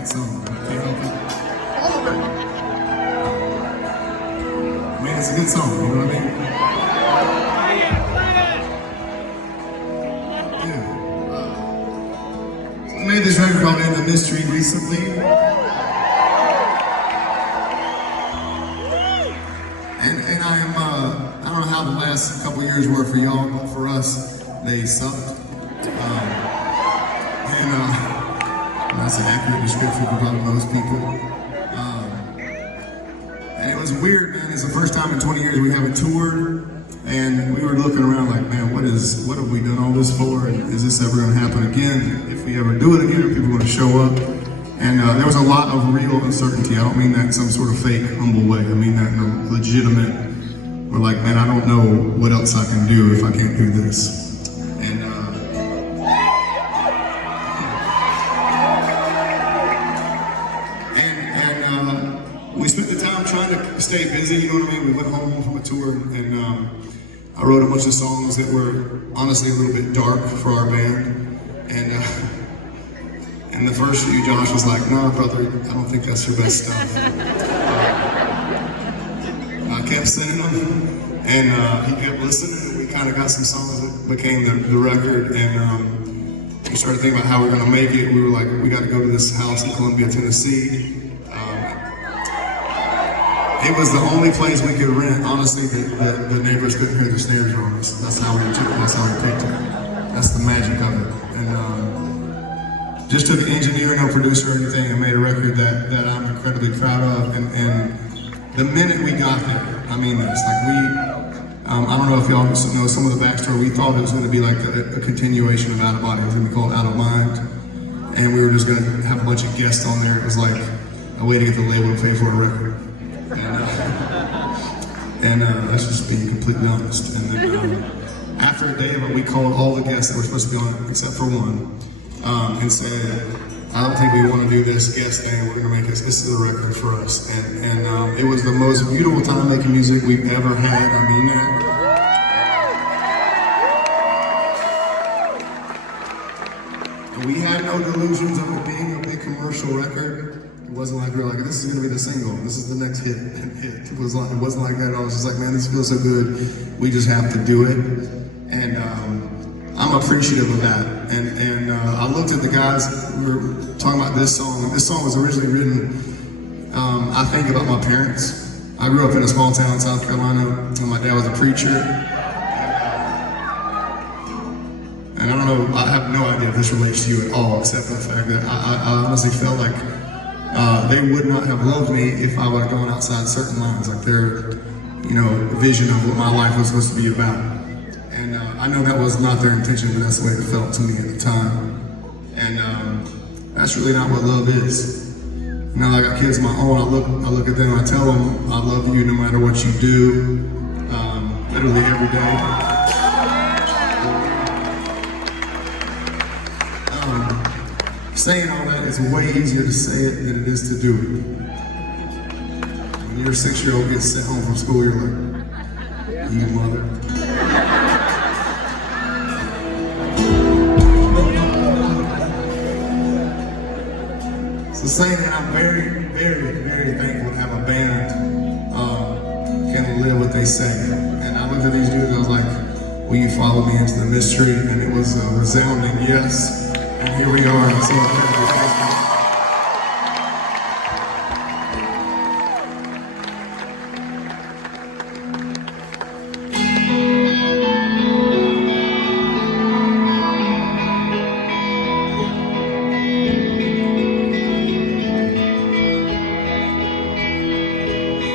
that song. I can't help it. All of it. Man, it's a good song, you know what I mean? Yeah. I made this record called In the Mystery recently. And I am, I don't know how the last couple years were for y'all, but for us, they sucked. That's an accurate description for probably most people. And it was weird, man. It's the first time in 20 years we haven't toured, and we were looking around like, man, what have we done all this for? And is this ever going to happen again? If we ever do it again, are people going to show up? And there was a lot of real uncertainty. I don't mean that in some sort of fake, humble way. I mean that in a legitimate, we're like, man, I don't know what else I can do if I can't do this. We spent the time trying to stay busy, you know what I mean? We went home from a tour, and I wrote a bunch of songs that were honestly a little bit dark for our band. And the first few, Josh was like, "Nah, brother, I don't think that's your best stuff." I kept sending them, and he kept listening, and we kind of got some songs that became the record, and we started thinking about how we were gonna make it. We were like, we got to go to this house in Columbia, Tennessee. It was the only place we could rent. Honestly, the neighbors couldn't hear the snare drums. That's how we picked it. That's the magic of it. And just took an engineer, no producer or anything, and made a record that I'm incredibly proud of. And the minute we got there, I mean this, like I don't know if y'all know some of the backstory. We thought it was going to be like a continuation of Out of Body. It was going to be called Out of Mind. And we were just going to have a bunch of guests on there. It was like a way to get the label to pay for a record. And that's just being completely honest. And then after a day of it, we called all the guests that were supposed to be on it, except for one, and said, I don't think we want to do this guest thing. We're going to make this is the record for us. And it was the most beautiful time making music we've ever had. I mean that. And we had no delusions of it being a big commercial record. It wasn't like we were like, this is gonna be the single, this is the next hit. It wasn't like that at all. It was just like, man, this feels so good. We just have to do it. And I'm appreciative of that. And I looked at the guys, we were talking about this song. This song was originally written, I think about my parents. I grew up in a small town in South Carolina, and my dad was a preacher. And I don't know, I have no idea if this relates to you at all, except for the fact that I honestly felt like they would not have loved me if I would have gone outside certain lines, like their, vision of what my life was supposed to be about. And I know that was not their intention, but that's the way it felt to me at the time. And that's really not what love is. Now that I got kids of my own, I look at them and I tell them, I love you no matter what you do, literally every day. Saying all that is way easier to say it than it is to do it. When your 6-year-old gets sent home from school, you're like, you mother. So saying that, I'm very, very, very thankful to have a band can live what they say. And I looked at these dudes and I was like, will you follow me into the mystery? And it was a resounding yes. And here we are. I'm so incredibly thankful.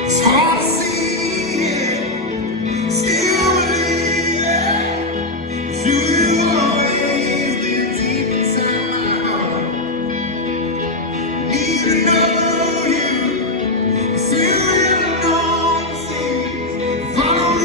It's hard to see it, still believe it. You always live deep inside my heart. Need to know you, still living on the sea. Follow me.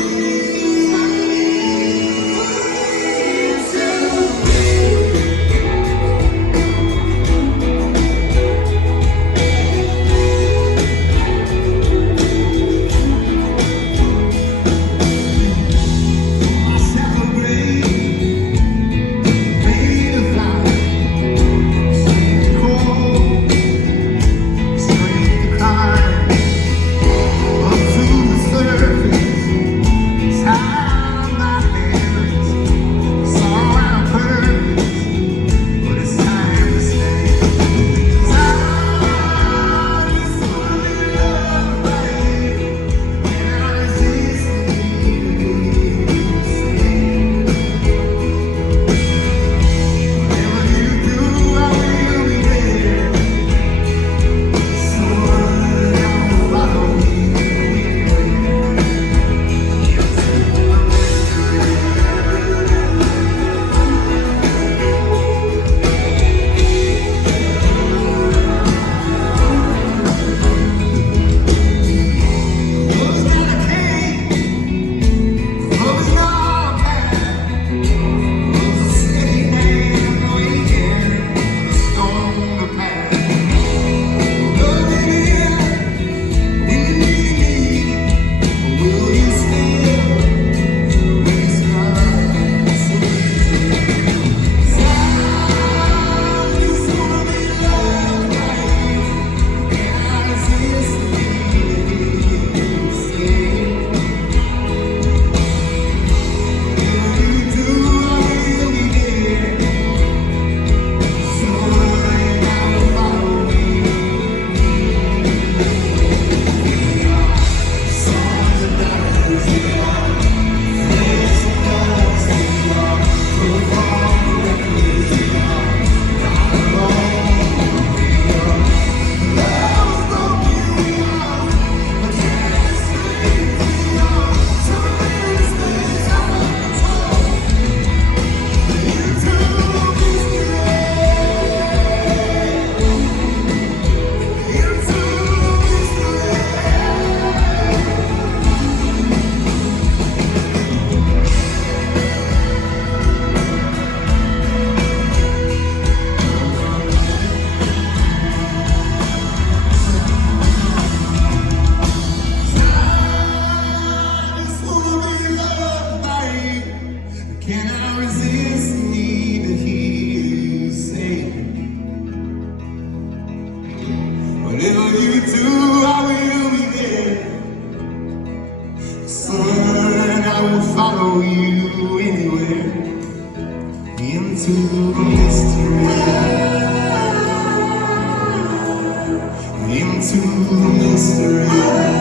Whatever you do, I will be there. Son, I will follow you anywhere. Into the mystery. Into the mystery.